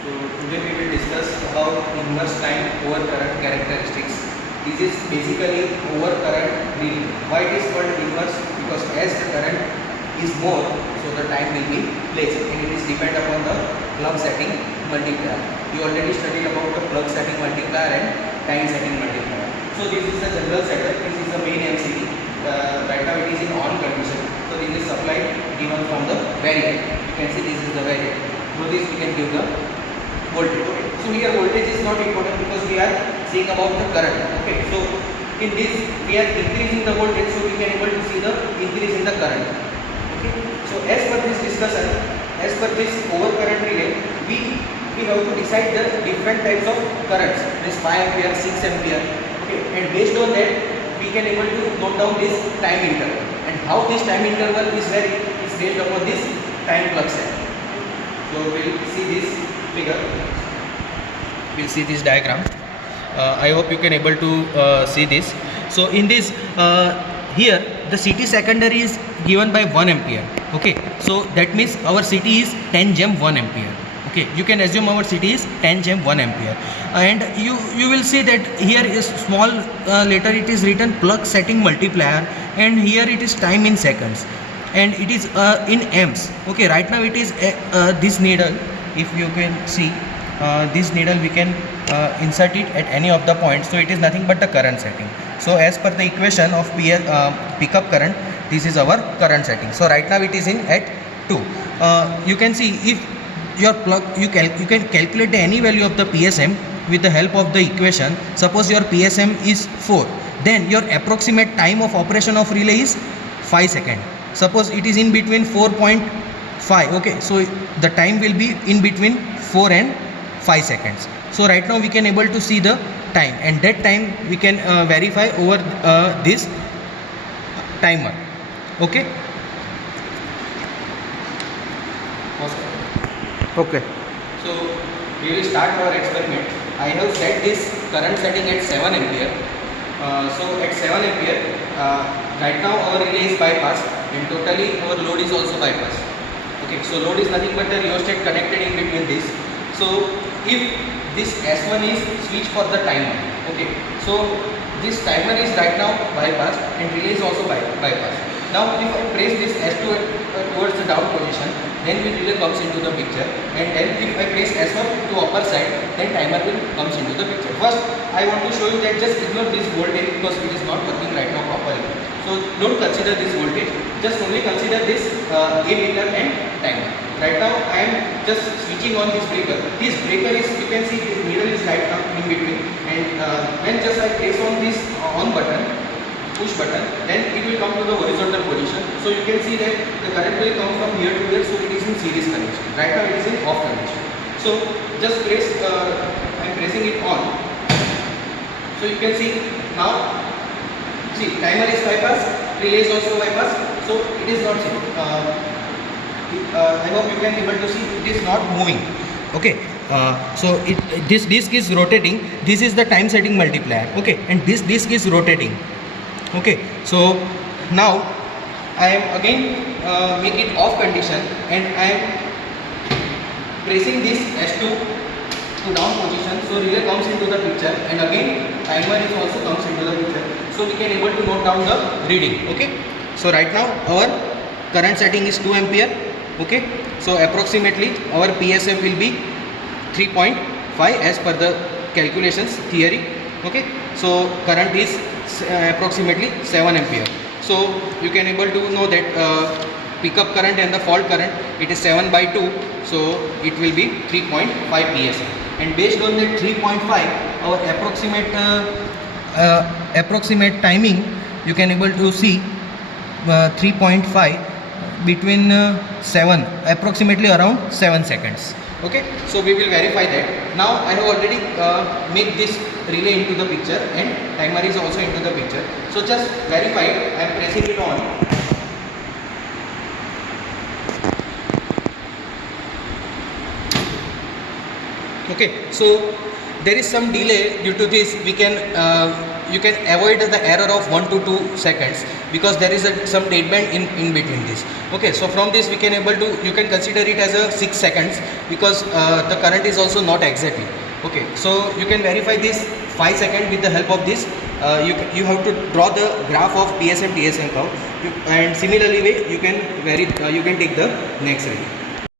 So today we will discuss about inverse time over current characteristics. This is basically over current relay. Why it is called inverse? Because as the current is more, so the time will be less, and it is depend upon the plug setting multiplier. You already studied about the plug setting multiplier and time setting multiplier. So this is the general setup. This is the main MCB. Right now it is in on condition. So this is supplied given from the variable. You can see this is the variable. Through this we can give the voltage. Okay. So here voltage is not important because we are seeing about the current. Okay. So in this we are increasing the voltage, so we can able to see the increase in the current. Okay. So as per this discussion, as per this over current relay, we have to decide the different types of currents. This 5 ampere, 6 ampere. Okay. And based on that, we can able to note down this time interval. And how this time interval is varied is based upon this time plug set. So we'll see this figure. We'll see this diagram. I hope you can able to see this. So in this here the CT secondary is given by 1 ampere. Okay, so that means our CT is 10 gem 1 ampere. Okay, you can assume our CT is 10 gem 1 ampere, and you will see that here is small later it is written plug setting multiplier, and here it is time in seconds, and it is in amps. Okay, right now it is this needle. If you can see this needle, we can insert it at any of the points, so it is nothing but the current setting. So as per the equation of pickup current, this is our current setting. So right now it is in at 2. You can see if your plug, you can calculate any value of the PSM with the help of the equation. Suppose your PSM is 4, then your approximate time of operation of relay is 5 seconds. Suppose it is in between 4.5. okay, so the time will be in between 4 and 5 seconds. So right now we can able to see the time, and that time we can verify over this timer. Okay. Okay. So we will start our experiment. I have set this current setting at 7 ampere. So at 7 ampere, right now our relay is bypassed, and totally our load is also bypassed. Okay. So load is nothing but the rheostat connected in between this. So if this S1 is switch for the timer. Okay. So this timer is right now bypassed, and relay is also bypassed. Now if I press this S2 towards the down position, then the relay comes into the picture, and then if I press S1 to upper side, then timer will comes into the picture. First I want to show you that just ignore this voltage because it is not working right now properly. So don't consider this voltage, just only consider this ammeter and timer. Right now I am just switching on this breaker. This breaker is, you can see this needle is right now in between, and when just I press on this on button, push button, then it will come to the horizontal position. So you can see that the current will come from here to here, so it is in series connection. Right now it is in off connection. So just press, I am pressing it on. So you can see now, see timer is bypassed, relay is also bypassed, so it is not seen. I hope you can able to see it is not moving. Okay. So this disc is rotating. This is the time setting multiplier. Okay, and this disc is rotating. Okay, so now I am again make it off condition, and I am pressing this S2 to down position, so relay comes into the picture, and again timer is also comes into the picture, so we can able to note down the reading. Okay, so right now our current setting is 2 ampere. Okay, so approximately our PSM will be 3.5 as per the calculations theory. Okay, so current is approximately 7 ampere. So you can able to know that pickup current and the fault current, it is 7/2, so it will be 3.5 PSM, and based on that 3.5, our approximate timing, you can able to see 3.5 between 7, approximately around 7 seconds. Okay, so we will verify that. Now I have already make this relay into the picture, and timer is also into the picture. So just verify it. I am pressing it on. Okay, so there is some delay. Due to this, we can you can avoid the error of 1 to 2 seconds, because there is some deadband in between this. Okay, so from this we can able to, you can consider it as a 6 seconds, because the current is also not exactly. Okay, so you can verify this 5 seconds with the help of this. You have to draw the graph of PSM TSM curve, and similarly way you can take the next reading.